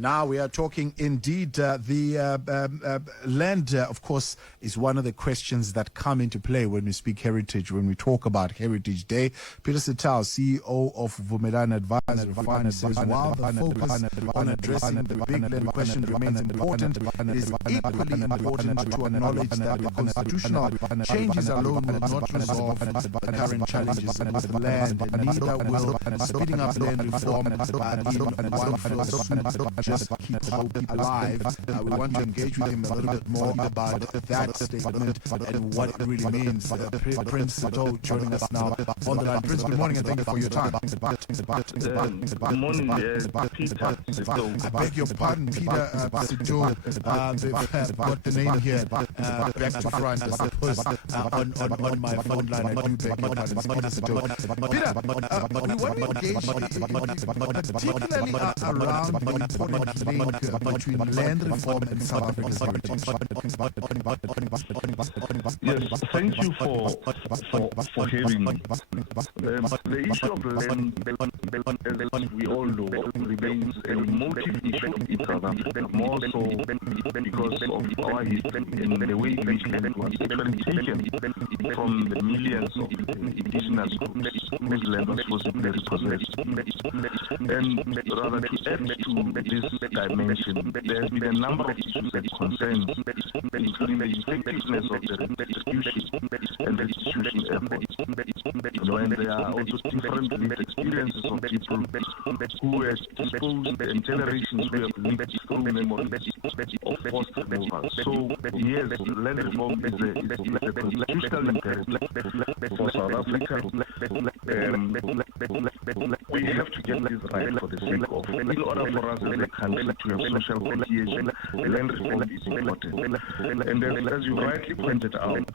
Now we are talking indeed. The land, of course, is one of the questions that come into play when we speak heritage, when we talk about Heritage Day. Peter Setou, CEO of Vumelana Advisors, says while the focus on addressing the big land question remains important, it is equally important to acknowledge that the constitutional changes alone will not resolve the current challenges with land, and neither will speeding up land reform in one fell swoop just keep hope alive. We want to engage with him a little bit more about that statement and what it really means. Prince Setou joining us now on the line. Prince, good morning and thank you for your time. Good morning, Peter Setou. I beg your pardon, Peter Setou. They've got the name here back to front, I suppose, on my phone line. I do beg your pardon, Peter Setou. Peter, we want to engage particularly around the important link between land reform and South Africa's heritage. Yes, thank you for hearing me. The issue of land, as we all know, remains a motive issue in South Africa, more so because of our history and the way in which land was actually taken from the millions of indigenous groups whose land was forcibly repossessed. And rather to add to this dimension, there has been a number of issues that concerns, including the effectiveness of the redistribution and restitution effort. And there are also different lived experiences of people who were disposed and generations who have lived through memories of forced removal. So yes, land reform is a crucial imperative for South Africa. We have to get this right for the sake of, in order for us as a country to have social cohesion, land reform is important. And as you rightly pointed out,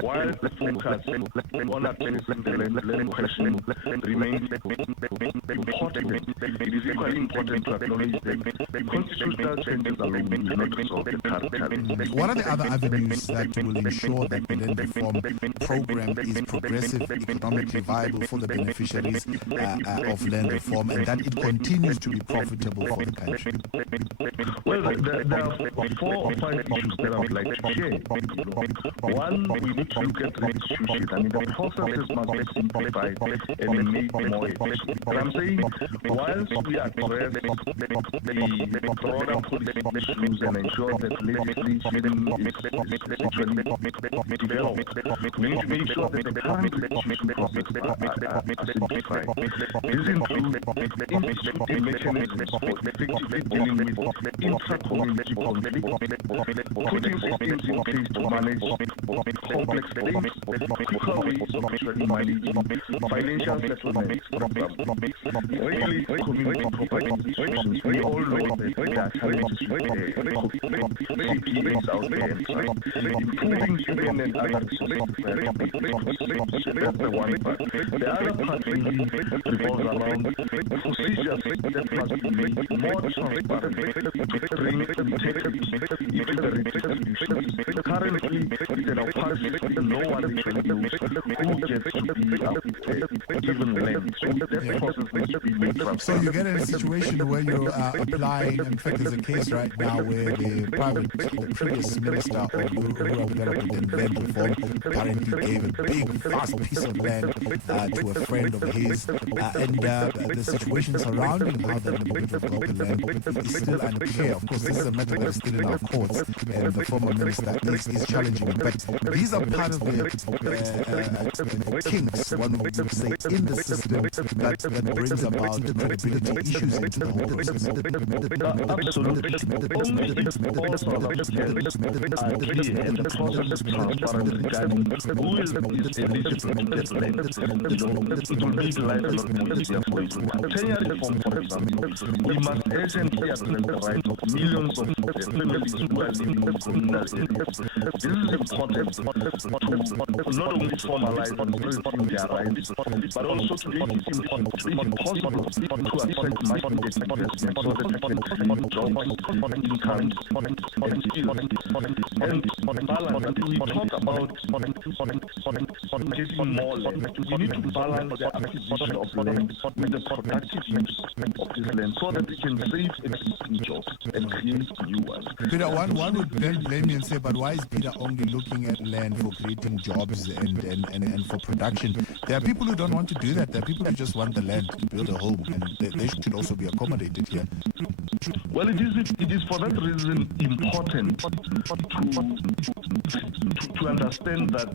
while the focus on addressing the land question remains important, it is equally important to acknowledge that the constitutional changes alone will not resolve the current challenges. What are the other avenues that will ensure that the land reform program is progressive, economically viable for the beneficiaries of land reform, and that it continues to be profitable for the country? Well, there are 4 or 5 issues that I would like to share. One, we need to look at restitution. I mean, the processes must be simplified and made more efficient. But I'm saying, whilst we address the broader policy issues and ensure that legislation is actually developed, we need to make sure that the current restitution processes are simplified. This includes instituting mechanisms for effectively dealing with intra-community conflict, putting systems in place to manage complex claims, quicker ways of actually managing financial settlements, for example. Really, community property issues, we all know that there are challenges with CPAs out there, improving human and other resources. That's the one part. The other part really revolves around procedures that must be made more transparent, bring integrity into the redistribution. Currently, it's an opacity, no one really knows who gets to be given land. So that process needs to be made transparent. So you get in a situation where you're applying, in fact there's a case right now where the private or previous minister of rural development and land reform apparently gave a big vast piece of land to a friend of his, and the situation surrounding how that movement of global land is still unclear. Of course, this is a matter that is still in our courts, and the former minister is challenging it. But these are part of the kinks, one would say, in the system that brings about the credibility issues into the whole system. Absolutely. All South Africans are clear and the process is transparent regarding who is eligible to get land. It will be legalized a lot more easier for you. Tenure reform, for example, we must urgently address the rights of millions of families who are living in communal areas. This is important to not only formalize and strengthen their rights, but also to make it impossible to attract much-needed investment so that we can create jobs, incomes, and skills. And balance, we talk about getting more land. We need to balance the acquisition of land with the productive use of this land so that we can save existing jobs and create new ones. Peter, one would then blame you and say, but why is Peter only looking at land for creating jobs and for production? There are people who don't want to do that. There are people who just want the land to build a home, and they should also be accommodated here. Well, it is for that reason important to understand that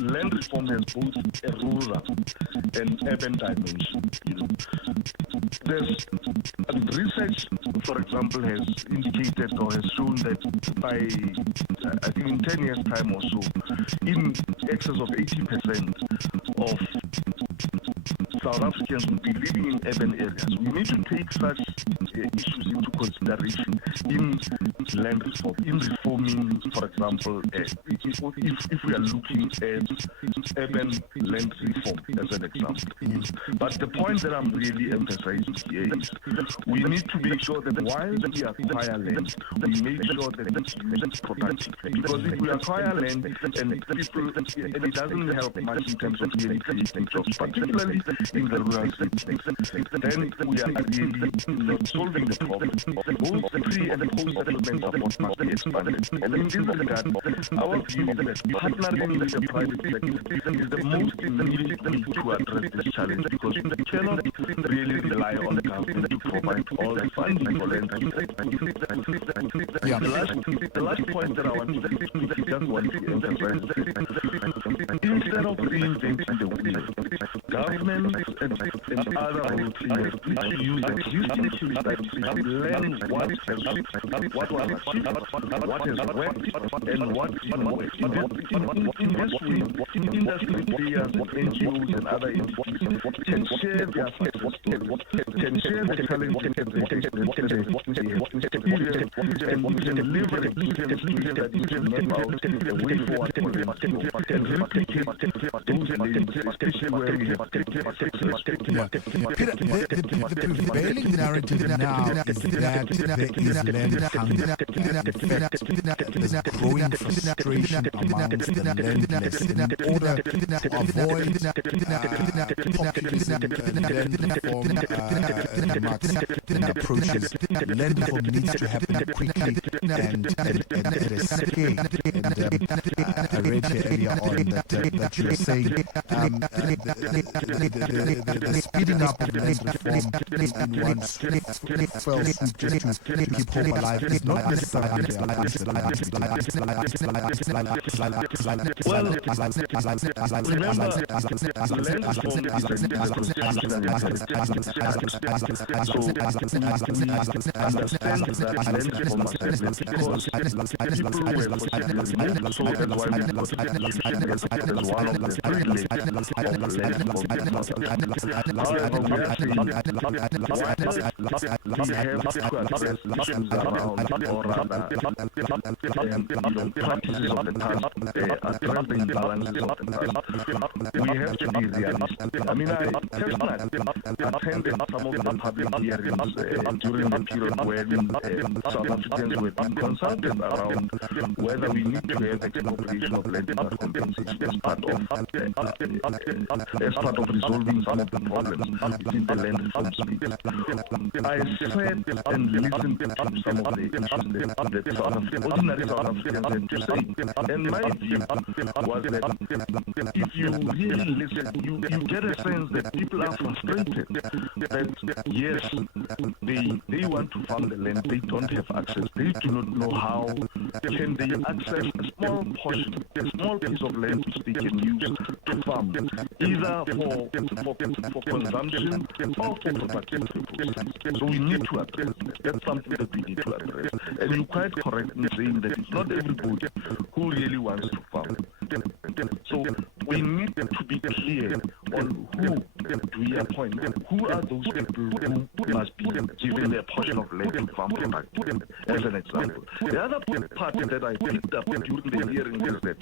land reform has both a rural and urban dimension. There's research, for example, has indicated or has shown that by, I think in 10 years' time or so, in excess of 80% of South Africans will be living in urban areas. We need to take such issues into consideration in land reform, in reforming, for example, if we are looking at urban land reform as an example. But the point that I'm really emphasizing here is we need to make sure that while we acquire land, we make sure that it's productive. Because if we acquire land and people, and it doesn't help much in terms of really creating jobs, particularly in the rural settings, then we are really not solving the problem. Both the free and the home settlements are what must be expanded. And in this regard, our view is that partnering with the private sector is the most immediate need to address this challenge, because we cannot really rely on the government to provide all the funding for land. The last point that I want to make is just one to emphasize. Instead of reinventing the wheel, governments and other role players should use existing tools that learn what has achieved, what has worked, and what is more effective. Industry players, NGOs, and other entities can share their success stories, can share the challenges and the experience, and we can leverage them so that we can map out the way forward for them and replicate those lanes, especially where we have Peter, the prevailing narrative now is that there is land hunger. In fact, there's growing frustration amongst the landless in order to avoid populism, land reform approaches. Land reform needs to happen quickly and at a scale. I read here earlier on that you were saying the speeding up of land reform in one fell swoop just to keep hope alive is not necessarily we have to be realistic. I mean, I attended some of the public hearings during the period when South Africans were being consulted around whether we need to have expropriation of land compensation as part of resolving some of the problems in the land reform space. I said and listened to some of the issues that ordinary South Africans had to say. And my view was that if you really listen, you get a sense that people are frustrated that yes, they want to farm the land, they don't have access, they do not know how can they access a small portion, a small piece of land which they can use to farm, either for consumption or for productive purposes. So we need to address that. That's something that we need to address. And you're quite correct in saying that it's not everybody who really wants to farm. So we need to be clear on who we appoint? Who are those people who must be given their portion of land to farm product, as an example? The other part that I picked up during the hearing is that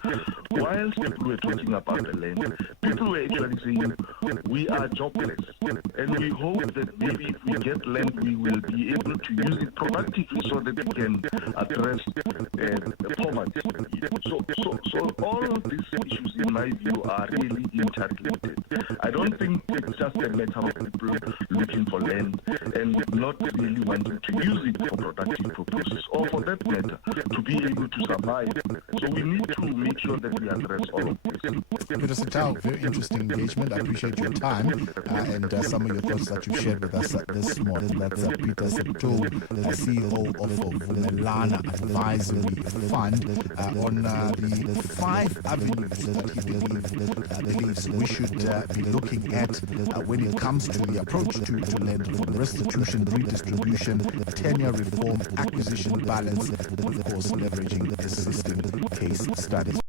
whilst people were talking about the land, people were actually saying, we are jobless, and we hope that maybe if we get land, we will be able to use it productively so that we can address poverty. So all of these issues, in my view, are really interrelated. I don't think it's just a matter of people looking for land and not really wanting to use it for productive purposes, or for that matter, to be able to survive. So we need to make sure that we address all of this. Peter Setou, very interesting engagement. I appreciate your time and some of your thoughts that you shared with us this morning. That's Peter Setou, the CEO of Vumelana Advisory Fund, on the 5 avenues that he believes we should be looking at when it comes to the approach to land: restitution, redistribution, tenure reform, acquisition balance, and of course leveraging the persisting case studies.